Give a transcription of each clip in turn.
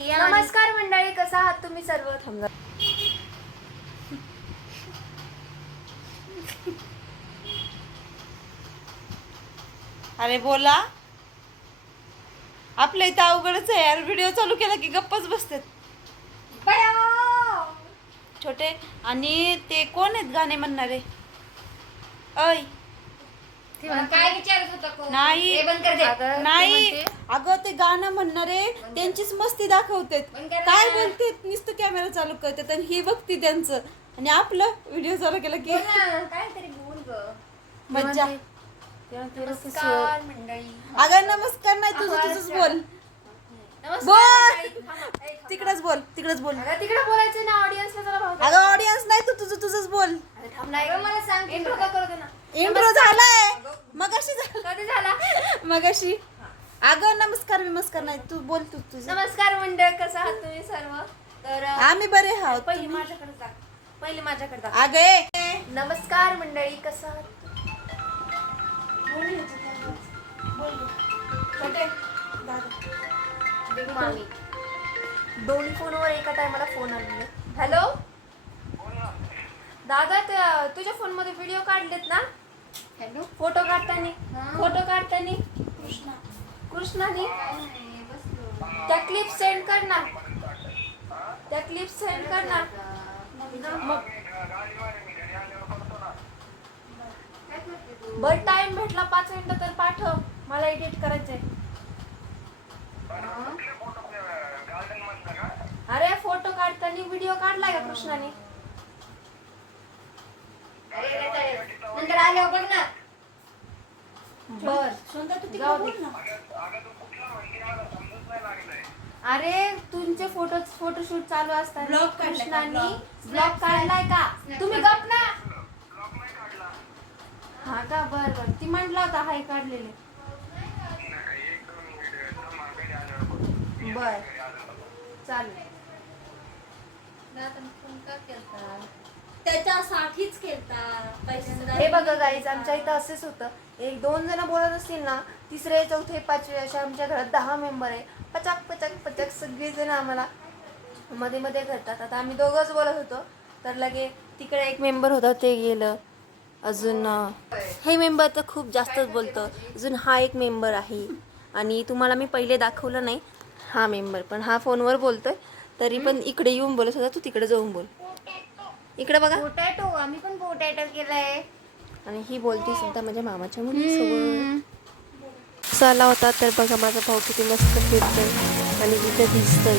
नमस्कार मंडळी, कसा आहात तुम्ही सर्व? थांबा. अरे बोला. आपल्या इथं अवघडच आहे यार, व्हिडिओ चालू केला की गप्पच बसतात छोटे. आणि ते कोण आहेत गाणे म्हणणारे? ऐ काय विचारत होता? नाही नाही, म्हणते, अगं ते गाणं म्हणणारे त्यांचीच मस्ती दाखवतात. काय बोलतात, नुसतं कॅमेरा चालू करतात आणि ही बघती त्यांचं, आणि आपलं व्हिडिओ चालू केला की काहीतरी बोल ग. मज्जा. नमस्कार मंडळी. अगं नमस्कार नाही, तुझंच बोल. नमस्कार. तिकडच बोल, तिकडच बोल. तिकडे बोलायचं ना, ऑडियन्सला जरा भाव. अगं ऑडियन्स नाही, तू तुझंच बोल. मला सांग, इंट्रो का करते ना? इंट्रो झालाय मगाशी, कधी झाला? मगाशी. अगं नमस्कार नाही, तू बोल तुझं. नमस्कार मंडळ, कसा आहात तुम्ही सर्व? तर आम्ही बरे आहोत. पहिले माझ्याकडे जा. पहिले माझ्याकडे जा. अगं नमस्कार मंडळी, कसा आहात? मामी दोन्ही फोनवर एका टायमाला फोन आलेले. हॅलो दादा, तुझ्या फोन मध्ये व्हिडिओ काढलेत ना? हॅलो, फोटो काढतानी कृष्णाने त्या क्लिप सेंड कर ना. मग बर, टाइम भेटला 5 मिनिटं तर पाठव, मला एडिट करायचंय. अरे फोटो काढताना व्हिडिओ काढलाय का कृष्णाने? नंतर आल्यावर बघ ना. बर, अरे तुमचे फोटोशूट चालू असतात. कृष्णाने ब्लॉग काढलाय का? तुम्ही गप ना. हा का? बर, ती म्हटला होता हाय काढलेले. बर चालेल. त्याच्यासाठीच केलता. हे बघा गाईज, आमच्या इथं असेच होतं. 1-2 जण बोलत असतील ना, 3रे 4थे 5वे असे आमच्या घरात 10 मेंबर आहे. पचक सगळे जण आम्हाला मध्ये करतात. आता आम्ही दोघंच बोलत होतो, तर लगे तिकडे एक मेंबर होता, ते गेलं. अजून हे मेंबर तर खूप जास्तच बोलतं. अजून हा एक मेंबर आहे, आणि तुम्हाला मी पहिले दाखवलं नाही हा मेंबर, पण हा फोनवर बोलतोय. तरी पण इकडे येऊन बोलत होता, तू तिकडे जाऊन बोल. इकडे बघा, पोटॅटो. आम्ही पण पोटॅटो केलंय. आणि ही बोलती सुद्धा माझ्या मामाच्या मुलीसोबत. चला होता तर बघा, माझा भाऊ किती मस्त फिरतोय आणि तिथे दिसतोय.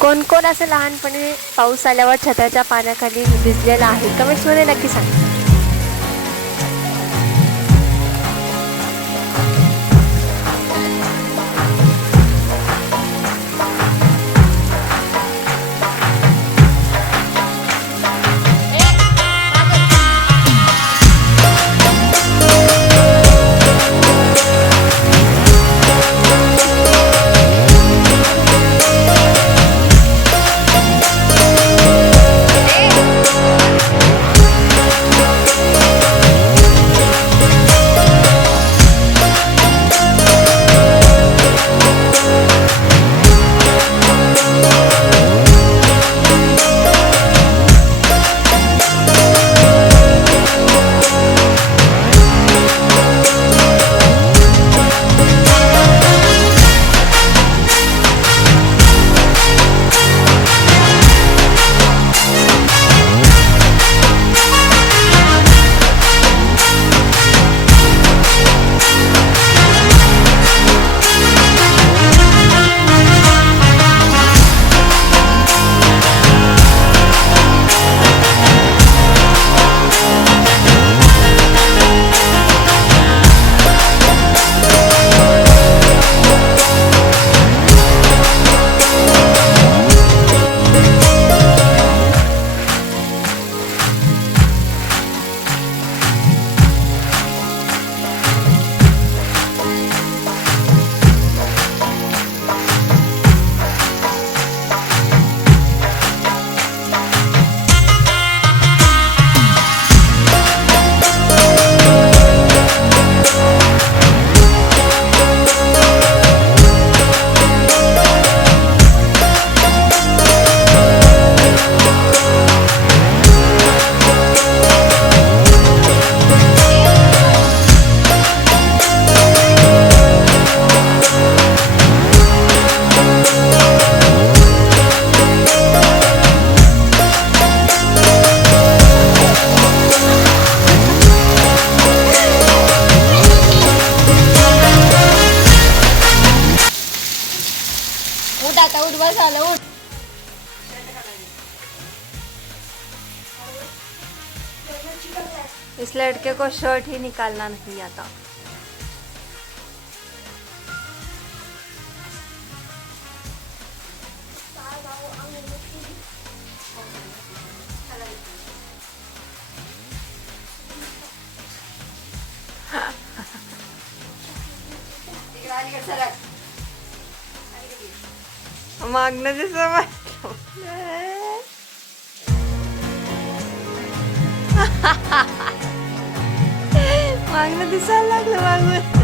कोण असं लहानपणी पाऊस आल्यावर छताच्या पाण्याखाली भिजलेला आहे? कमेंट्समध्ये नक्की सांगा. झालं उठ. इस लड़के को शर्ट ही निकालना नहीं आता. मागणं दिसलं मागणं दिसायला लागलं मागून.